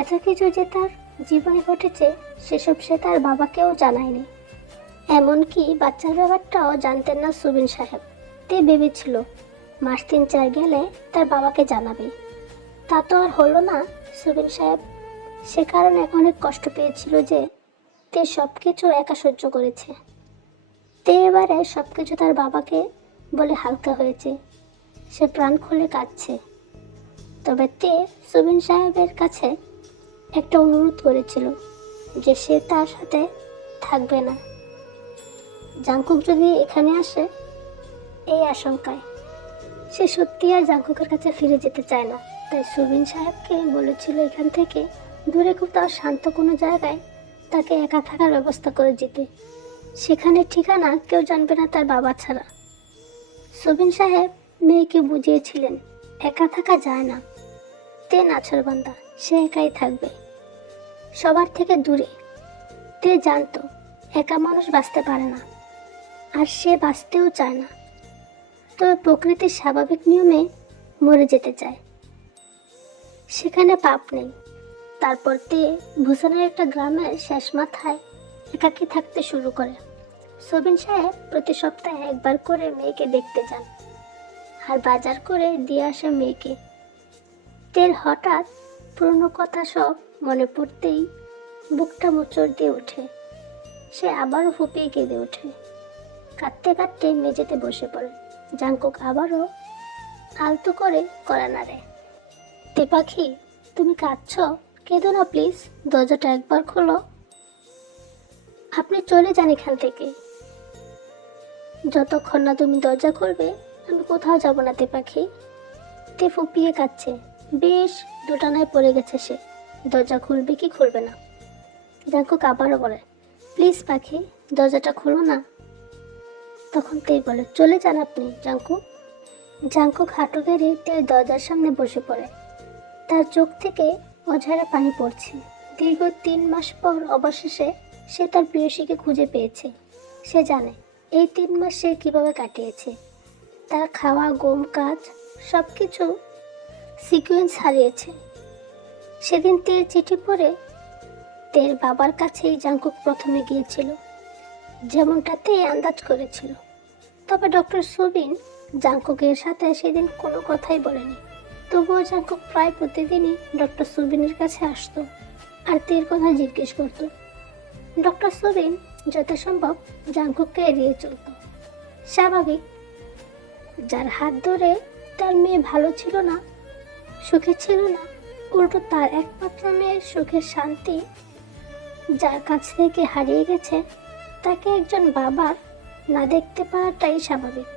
এত কিছু যে তার জীবনে ঘটেছে সেসব সে তার বাবাকেও জানায়নি। এমনকি বাচ্চার ব্যাপারটাও জানতেন না সুবিন সাহেব। তে ভেবেছিল মাস 3-4 গেলে তার বাবাকে জানাবে। তা তো আর হলো না। সুবিন সাহেব সে কারণে অনেক কষ্ট পেয়েছিল যে তে সব কিছু একা সহ্য করেছে। তে এবারে সব কিছু তার বাবাকে বলে হালকা হয়েছে। সে প্রাণ খুলে কাঁদছে। তবে তে সুবিন সাহেবের কাছে একটা অনুরোধ করেছিল যে সে তার সাথে থাকবে না জাংকুক যদি এখানে আসে। এই আশঙ্কায় সে সত্যি আর জাংকুকের কাছে ফিরে যেতে চায় না। তাই সুবিন সাহেবকে বলেছিল এখান থেকে দূরে কোথাও শান্ত কোনো জায়গায় তাকে একা থাকার ব্যবস্থা করে যেতে। সেখানে ঠিকানা কেউ জানবে না তার বাবা ছাড়া। সুবিন সাহেব মেয়েকে বুঝিয়েছিলেন একা থাকা যায় না। তে নাছরবান্দা, সে একাই থাকবে, সবার থেকে দূরে। তে জানতো একা মানুষ বাঁচতে পারে না, আর সে বাঁচতেও চায় না। তবে প্রকৃতির স্বাভাবিক নিয়মে মরে যেতে চায়। সেখানে পাপ নেই। তারপর তে ভুসানের একটা গ্রামের শেষ মাথায় একাকী থাকতে শুরু করে। সুবিন সাহেব প্রতি সপ্তাহে একবার করে মেয়েকে দেখতে যান, আর বাজার করে দিয়ে আসে মেয়েকে। তের হঠাৎ পুরনো কথা সব মনে পড়তেই বুকটা মোচড় দিয়ে ওঠে। সে আবারও ফুপিয়ে কেঁদে ওঠে। কাঁদতে কাঁদতে মেঝেতে বসে পড়ে। জাংকুক আবারও আলতো করে গলা নাড়ে। তে পাখি, তুমি কাঁদছ? কেঁদো না প্লিজ, দরজাটা একবার খোলো। আপনি চলে যান এখান থেকে। যতক্ষণ না তুমি দরজা খুলবে আমি কোথাও যাব না তে পাখি। তে ফুপিয়ে কাঁদছে। বেশ দোটানায় পড়ে গেছে সে, দরজা খুলবে কি খুলবে না। জাংকুক আবারও বলে, প্লিজ পাখি, দরজাটা খুলো না। তখন তে বলে, চলে যান আপনি জাঙ্কুক। জাঙ্কুক হাঁটু গেড়ে তের দরজার সামনে বসে পড়ে। তার চোখ থেকে অঝরে পানি পড়ছে। দীর্ঘ 3 মাস পর অবশেষে সে তার প্রেয়সীকে খুঁজে পেয়েছে। সে জানে এই 3 মাস সে কীভাবে কাটিয়েছে। তার খাওয়া, ঘুম, কাজ সব কিছু সিকুয়েন্স হারিয়েছে। সেদিন তের চিঠি পড়ে তের বাবার কাছেই জাঙ্কুক প্রথমে গিয়েছিল, যেমনটা তে আন্দাজ করেছিল। তবে ডক্টর সুবিন জাঙ্কুকের সাথে সেদিন কোনো কথাই বলেনি। তবুও জাঙ্কুক প্রায় প্রতিদিনই ডক্টর সুবিনের কাছে আসতো আর তের কথা জিজ্ঞেস করত। ডক্টর সুবিন যথাসম্ভব জাঙ্কুককে এড়িয়ে চলত। স্বাভাবিক, যার হাত ধরে তার মেয়ে ভালো ছিল না, সুখে ছিল না, উল্টো তার একমাত্র মেয়ের সুখের শান্তি যার কাছ থেকে হারিয়ে গেছে, তাকে একজন বাবার না দেখতে পারাটাই স্বাভাবিক।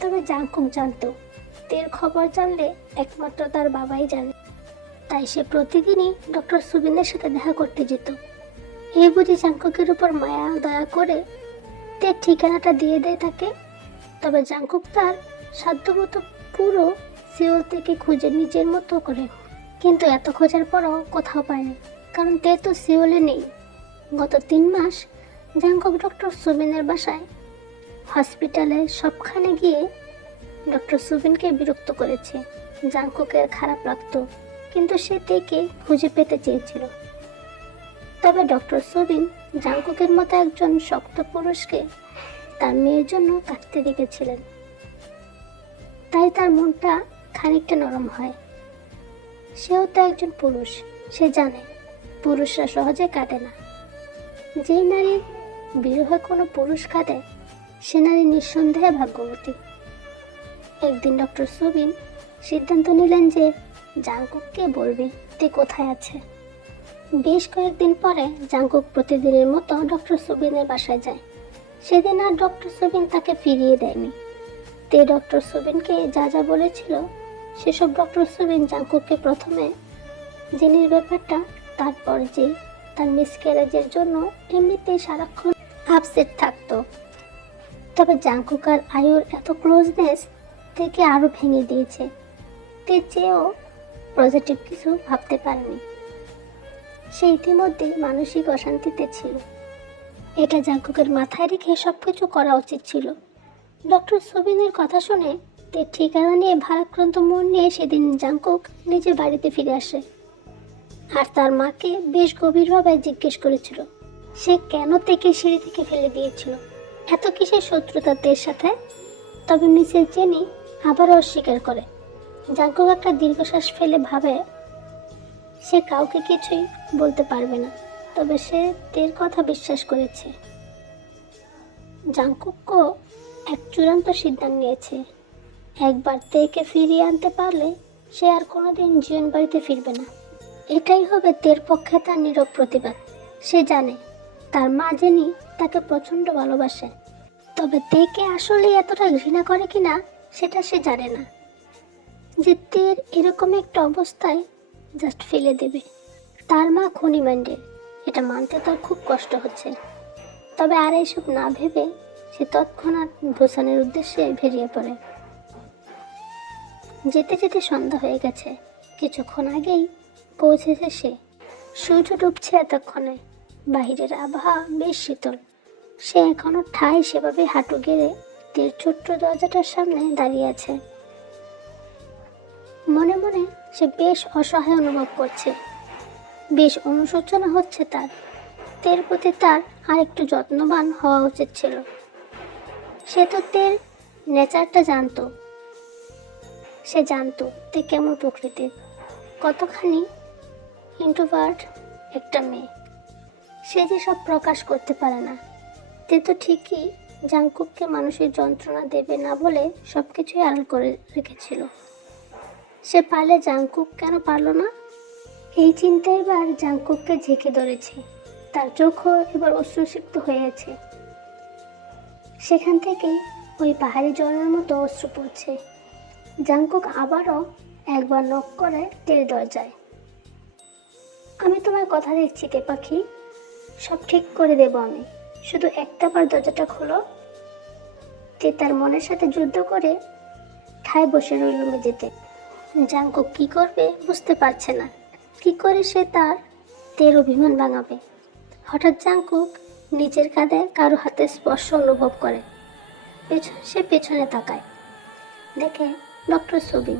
তবে জাঙ্কুক জানতো তের খবর জানলে একমাত্র তার বাবাই জানে। তাই সে প্রতিদিনই ডক্টর সুবিনের সাথে দেখা করতে যেত। এই বুঝি জাঙ্কুকের উপর মায়া দয়া করে তের ঠিকানাটা দিয়ে দেয় তাকে। তবে জাঙ্কুক তার সাধ্যমতো পুরো সিওল থেকে খুঁজে নিজের মতো করে, কিন্তু এত খোঁজার পরও কোথাও পায়নি, কারণ তে তো সিওলে নেই। গত 3 মাস জাঙ্কুক ডক্টর সুবিনের বাসায়, হসপিটালে সবখানে গিয়ে ডক্টর সুবিনকে বিরক্ত করেছে। জাঙ্কুকের খারাপ লাগতো, কিন্তু সে তেকে খুঁজে পেতে চেয়েছিল। তবে ডক্টর সুবিন জাঙ্কুকের মতো একজন শক্ত পুরুষকে তার মেয়ের জন্য কাঁদতে দেখেছিলেন। তাই তার মনটা খানিকটা নরম হয়। সেও তো একজন পুরুষ, সে জানে পুরুষরা সহজে কাঁদে না। যেই নারীর বিরহে কোনো পুরুষ কাঁদে, সে নারী নিঃসন্দেহে ভাগ্যবতী। একদিন ডক্টর সুবিন সিদ্ধান্ত নিলেন যে জাঙ্কুককে বলবে তে কোথায় আছে। বেশ কয়েকদিন পরে জাঙ্কুক প্রতিদিনের মতো ডক্টর সুবিনের বাসায় যায়। সেদিন আর ডক্টর সুবিন তাকে ফিরিয়ে দেয়নি। তে ডক্টর সুবিনকে যা যা বলেছিল সেসব ডক্টর সুবিন জাঙ্কুককে প্রথমে জেনের ব্যাপারটা, তারপর যে তার মিসক্যারেজের জন্য এমনিতেই সারাক্ষণ আপসেট থাকতো। তবে জাঙ্কুক আর আয়ুর এত ক্লোজনেস থেকে আরো ভেঙে দিয়েছে। তে চেয়েও পজিটিভ কিছু ভাবতে পারেনি। সে ইতিমধ্যেই মানসিক অশান্তিতে ছিল। এটা জাঙ্কুকের মাথায় রেখে সবকিছু করা উচিত ছিল। ডক্টর সুবিনের কথা শুনে তে ঠিকানা নিয়ে ভারাক্রান্ত মন নিয়ে সেদিন জাঙ্কুক নিজের বাড়িতে ফিরে আসে আর তার মাকে বেশ গভীরভাবে জিজ্ঞেস করেছিল সে কেন তেকে সিঁড়ি থেকে ফেলে দিয়েছিল। এত কিসের শত্রুতা তের সাথে? তবে মিসেস জেনি আবারও অস্বীকার করে। জাঙ্কুক একটা দীর্ঘশ্বাস ফেলে ভাবে সে কাউকে কিছুই বলতে পারবে না, তবে সে তের কথা বিশ্বাস করেছে। জাঙ্কুকও এক চূড়ান্ত সিদ্ধান্ত নিয়েছে, একবার তেকে ফিরিয়ে আনতে পারলে সে আর কোনোদিন জীবন বাড়িতে ফিরবে না। এটাই হবে তের পক্ষে তার নীরব প্রতিবাদ। সে জানে তার মা জেনি তাকে প্রচণ্ড ভালোবাসে, তবে তেকে আসলে এতটা ঘৃণা করে কিনা সেটা সে জানে না। যে তের এরকম একটা অবস্থায় জাস্ট ফেলে দেবে। তার মা খনি মাইন্ডের, এটা মানতে তার খুব কষ্ট হচ্ছে। তবে আর এইসব না ভেবে সে তৎক্ষণাৎ ভূষণের উদ্দেশ্যে বেরিয়ে পড়ে। যেতে যেতে সন্ধ্যা হয়ে গেছে। কিছুক্ষণ আগেই পৌঁছেছে সে। সূর্য ডুবছে এতক্ষণে। বাহিরের আবহাওয়া বেশ শীতল। সে এখনো ঠায় সেভাবে হাঁটু গেড়ে তের ছোট্ট দরজাটার সামনে দাঁড়িয়ে আছে। মনে মনে সে বেশ অসহায় অনুভব করছে। বেশ অনুশোচনা হচ্ছে তার। তের প্রতি তার আর একটু যত্নবান হওয়া উচিত ছিল। সে তো তের নেচারটা জানতো। সে জানতো তে কেমন প্রকৃতির, কতখানি ইন্ট্রোভার্ট একটা মেয়ে। সে যে সব প্রকাশ করতে পারে না। তে তো ঠিকই জাঙ্কুককে মানসিক যন্ত্রণা দেবে না বলে সব কিছুই আড়াল করে রেখেছিল। সে পারলে জাঙ্কুক কেন পারল না? এই চিন্তায় এবার জাঙ্কুককে ঝেঁকে ধরেছে। তার চোখও এবার অশ্রুসিক্ত হয়েছে। সেখান থেকে ওই পাহাড়ি জলের মতো অশ্রু পড়ছে। জাঙ্কুক আবারও একবার নক করে তের দরজায়। আমি তোমার কথা দিচ্ছি তে পাখি, সব ঠিক করে দেব আমি, শুধু একটা বার দরজাটা খোলো। তে তার মনের সাথে যুদ্ধ করে ঠায় বসে রইল মেঝেতে। জাঙ্কুক কি করবে বুঝতে পারছে না। কি করে সে তার তের অভিমান ভাঙাবে। হঠাৎ জাঙ্কুক নিজের কাঁধে কারো হাতে স্পর্শ অনুভব করে। সে পেছনে তাকায়, দেখে ডক্টর সুবিন।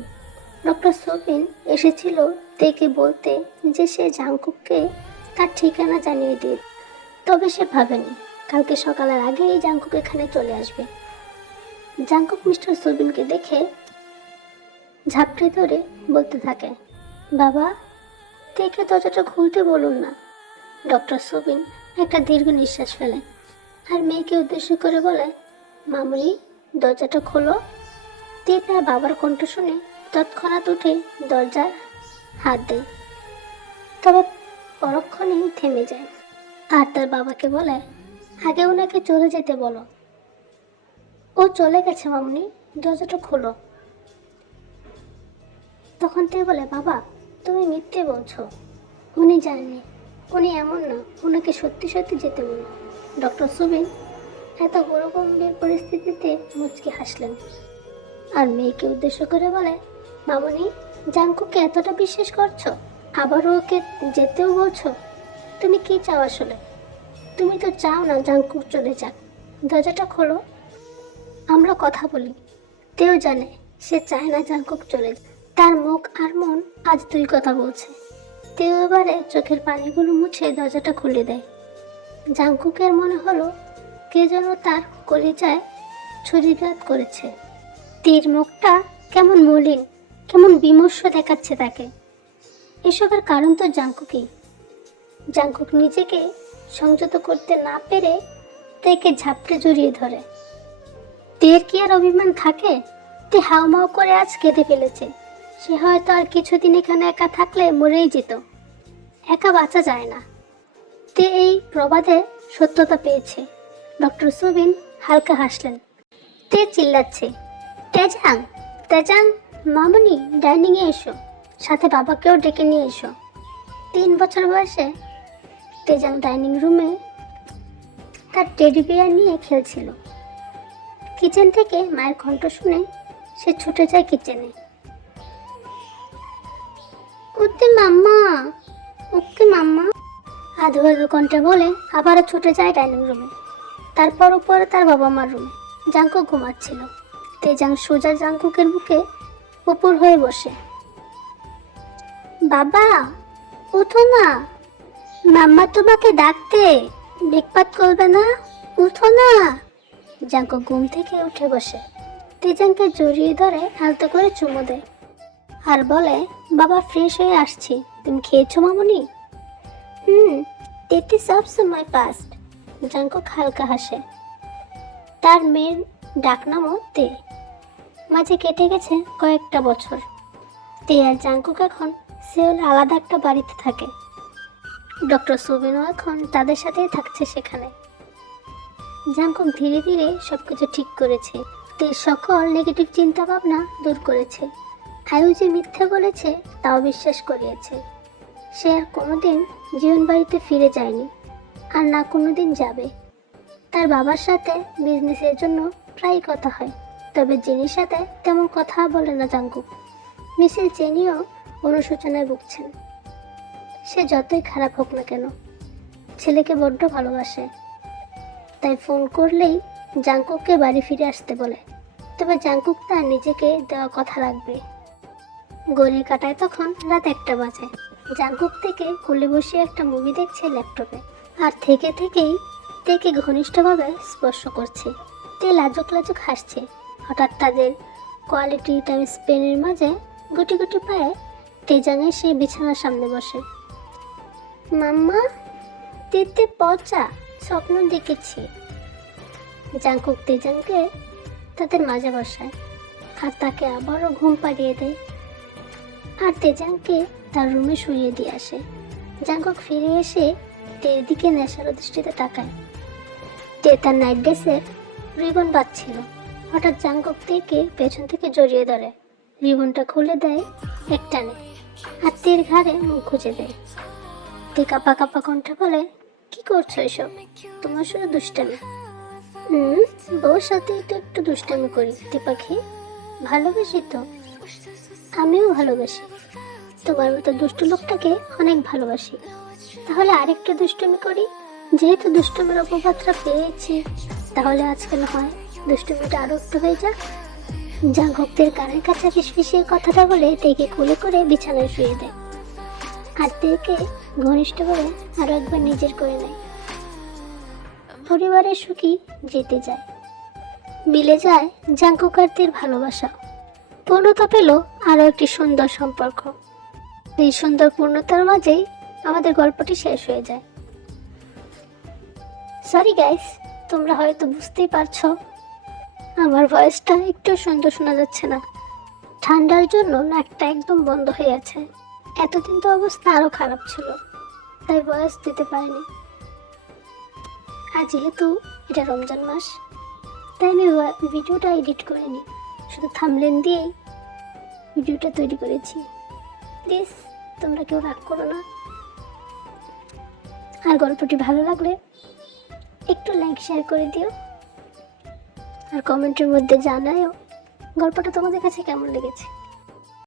ডক্টর সুবিন এসেছিল তেকে বলতে যে সে জাঙ্কুককে তার ঠিকানা জানিয়ে দিয়ে, তবে সে ভাবেনি কালকে সকালের আগেই জাঙ্কুক এখানে চলে আসবে। জাঙ্কুক মিস্টার সুবিনকে দেখে ঝাপটে ধরে বলতে থাকে, বাবা, তেকে দরজাটা খুলতে বলুন না। ডক্টর সুবিন একটা দীর্ঘ নিঃশ্বাস ফেলে আর মেয়েকে উদ্দেশ্য করে বলে, মামুনি, দরজাটা খোলো। তে তার বাবার কণ্ঠ শুনে তৎক্ষণাৎ উঠে দরজার হাত দেয়, তবে পরক্ষণেই থেমে যায় আর তার বাবাকে বলে, আগে ওনাকে চলে যেতে বলো। ও চলে গেছে মামুনি, দরজাটা খোলো। তখন তে বলে, বাবা, তুমি মিথ্যে বলছো, উনি জানেননি, উনি এমন না, ওনাকে সত্যি সত্যি যেতে বলো। ডক্টর সুবিন এত গম্ভীর পরিস্থিতিতে মুচকি হাসলেন আর মেয়েকে উদ্দেশ্য করে বলে, মামুনি, জাঙ্কুকে এতটা বিশ্বাস করছো, আবারও ওকে যেতেও বলছো? তুমি কি চাও আসলে? তুমি তো চাও না জাঙ্কুক চলে যাক। দরজাটা খোলো, আমরা কথা বলি। তেও জানে সে চায় না জাঙ্কুক চলে যাক। তার মুখ আর মন আজ দুই কথা বলছে। তেও এবারে চোখের পানিগুলো মুছে দরজাটা খুলে দেয়। জাঙ্কুকের মনে হলো কে যেন তার কলিজায় ছুরিঘাত করেছে। তীর মুখটা কেমন মলিন, কেমন বিমর্ষ দেখাচ্ছে তাকে। এসবের কারণ তো জাঙ্কুকই। জাঙ্কুক নিজেকে সংযত করতে না পেরে তেকে ঝাপটে জড়িয়ে ধরে। তের কি আর অভিমান থাকে? তে হাউমাউ করে আজ কেঁদে ফেলেছে। সে হয়তো আর কিছুদিন এখানে একা থাকলে মরেই যেত। একা বাঁচা যায় না। তে এই প্রবাদে সত্যতা পেয়েছে। ডক্টর সুবিন হালকা হাসলেন। তে চিল্লাচ্ছে, তেজাং, তেজাং, মামুনি, ডাইনিংয়ে এসো, সাথে বাবাকেও ডেকে নিয়ে এসো। 3 বছর বয়সে তেজাং ডাইনিং রুমে তার টেডি বিয়ার নিয়ে খেলছিল। কিচেন থেকে মায়ের কণ্ঠ শুনে সে ছুটে যায় কিচেনে। ওকে মাম্মা, ওকে মাম্মা, আধো আধো কণ্ঠে বলে আবারও ছুটে যায় ডাইনিং রুমে। তারপর উপরে তার বাবা মার রুমে। জাঙ্কুক ঘুমাচ্ছিল। তেজাং সোজা জাঙ্কুকের বুকে উপর হয়ে বসে। বাবা, উঠো না, মাম্মা তোমাকে ডাকতে, ব্রেকফাস্ট করবে না? উঠো না। জাঙ্কুক ঘুম থেকে উঠে বসে। তেজাংকে জড়িয়ে ধরে আলতো করে চুমু দেয় আর বলে, বাবা ফ্রেশ হয়ে আসছি, তুমি খেয়েছো মামুনি? তেটি সব সময় ফাস্ট। জাঙ্কুক হালকা হাসে। তার মেয়ের ডাকনামও তে। মাঝে কেটে গেছে কয়েকটা বছর। তে আর জাঙ্কুক এখন সেওল আলাদা একটা বাড়িতে থাকে। ডক্টর সুবিনও এখন তাদের সাথেই থাকছে সেখানে। জাঙ্কুক ধীরে ধীরে সবকিছু ঠিক করেছে। তে সকল নেগেটিভ চিন্তা ভাবনা দূর করেছে। আয়ু যে মিথ্যে বলেছে তাও বিশ্বাস করিয়েছে। সে আর কোনোদিন জীবন বাড়িতে ফিরে যায়নি, আর না কোনোদিন যাবে। তার বাবার সাথে বিজনেসের জন্য প্রায় কথা হয়, তবে জেনির সাথে তেমন কথা বলে না জাঙ্কুক। মিসেস জেনিও অনুশোচনায় ভুগছেন। সে যতই খারাপ হোক না কেন, ছেলেকে বড্ড ভালোবাসে। তাই ফোন করলেই জাঙ্কুককে বাড়ি ফিরে আসতে বলে। তবে জাঙ্কুক তার নিজেকে দেওয়া কথা রাখবে। ঘড়ির কাঁটায় তখন রাত 1টা বাজে। জাঙ্কুক থেকে কোলে বসে একটা মুভি দেখছে ল্যাপটপে, আর থেকে থেকেই তেকে ঘনিষ্ঠভাবে স্পর্শ করছে। তে লাজুক লাজুক হাসছে। হঠাৎ তাদের কোয়ালিটি টাইম স্পেনের মাঝে গুটি গুটি পায়ে তেজাং এসে বিছানার সামনে বসে। মাম্মা, তেতে পচা স্বপ্ন দেখেছি। জাঙ্কুক তেজাংকে তাদের মাঝে বসায় আর তাকে আবারও ঘুম পাড়িয়ে দেয় আর তেজাংকে তার রুমে শুইয়ে দিয়ে আসে। জাঙ্কুক ফিরে এসে তের দিকে নেশার দৃষ্টিতে তাকায়। তে তার নাইট ড্রেসের রিবন বাঁধছিল। হঠাৎ জাঙ্কুক তেকে পেছন থেকে জড়িয়ে ধরে, রিবনটা খুলে দেয় একটানে আর তের ঘাড়ে মুখ খুঁজে দেয়। তে কাঁপা কাঁপা কণ্ঠে বলে, কি করছো এসব? তোমার শুধু দুষ্টামি। হুম, বউর সাথে তো একটু দুষ্টামি করি তে পাখি, ভালোবাসি তো। আমিও ভালোবাসি, তোমার মতো দুষ্টু লোকটাকে অনেক ভালোবাসি। তাহলে আরেকটু দুষ্টুমি করি। যেহেতু দুষ্টুমির অপবাদটা পেয়েছি, তাহলে আজকে না হয় দুষ্টুমিটা আরো একটু হয়ে যাক। জাঙ্গকদের কানের কাছে ফিসফিসিয়ে কথাটা বলে তেকে কোলে করে বিছানায় শুয়ে দেয়, আর তেকে ঘনিষ্ঠ করে আরো একবার নিজের করে নেয়। পরিবারের সুখী যেতে যায়, মিলে যায় জাঙ্কুক আর তের ভালোবাসা। পূর্ণতা পেল আরো একটি সুন্দর সম্পর্ক। এই সুন্দর পূর্ণতার মাঝেই আমাদের গল্পটি শেষ হয়ে যায়। সরি গাইস, তোমরা হয়তো বুঝতেই পারছো আমার ভয়েসটা একটু সুন্দর শোনা যাচ্ছে না। ঠান্ডার জন্য নাকটা একদম বন্ধ হয়ে আছে। এতদিন তো অবস্থা আরো খারাপ ছিল, তাই ভয়েস দিতে পারিনি। আর যেহেতু এটা রমজান মাস, তাই আমি ভিডিওটা এডিট করিনি, শুধু থাম্বনেল দিয়েই ভিডিওটা তৈরি করেছি। প্লিজ তোমরা কেউ রাগ করো না। আর গল্পটি ভালো লাগলে একটু লাইক শেয়ার করে দিও, আর কমেন্টের মধ্যে জানাও গল্পটা তোমাদের কাছে কেমন লেগেছে।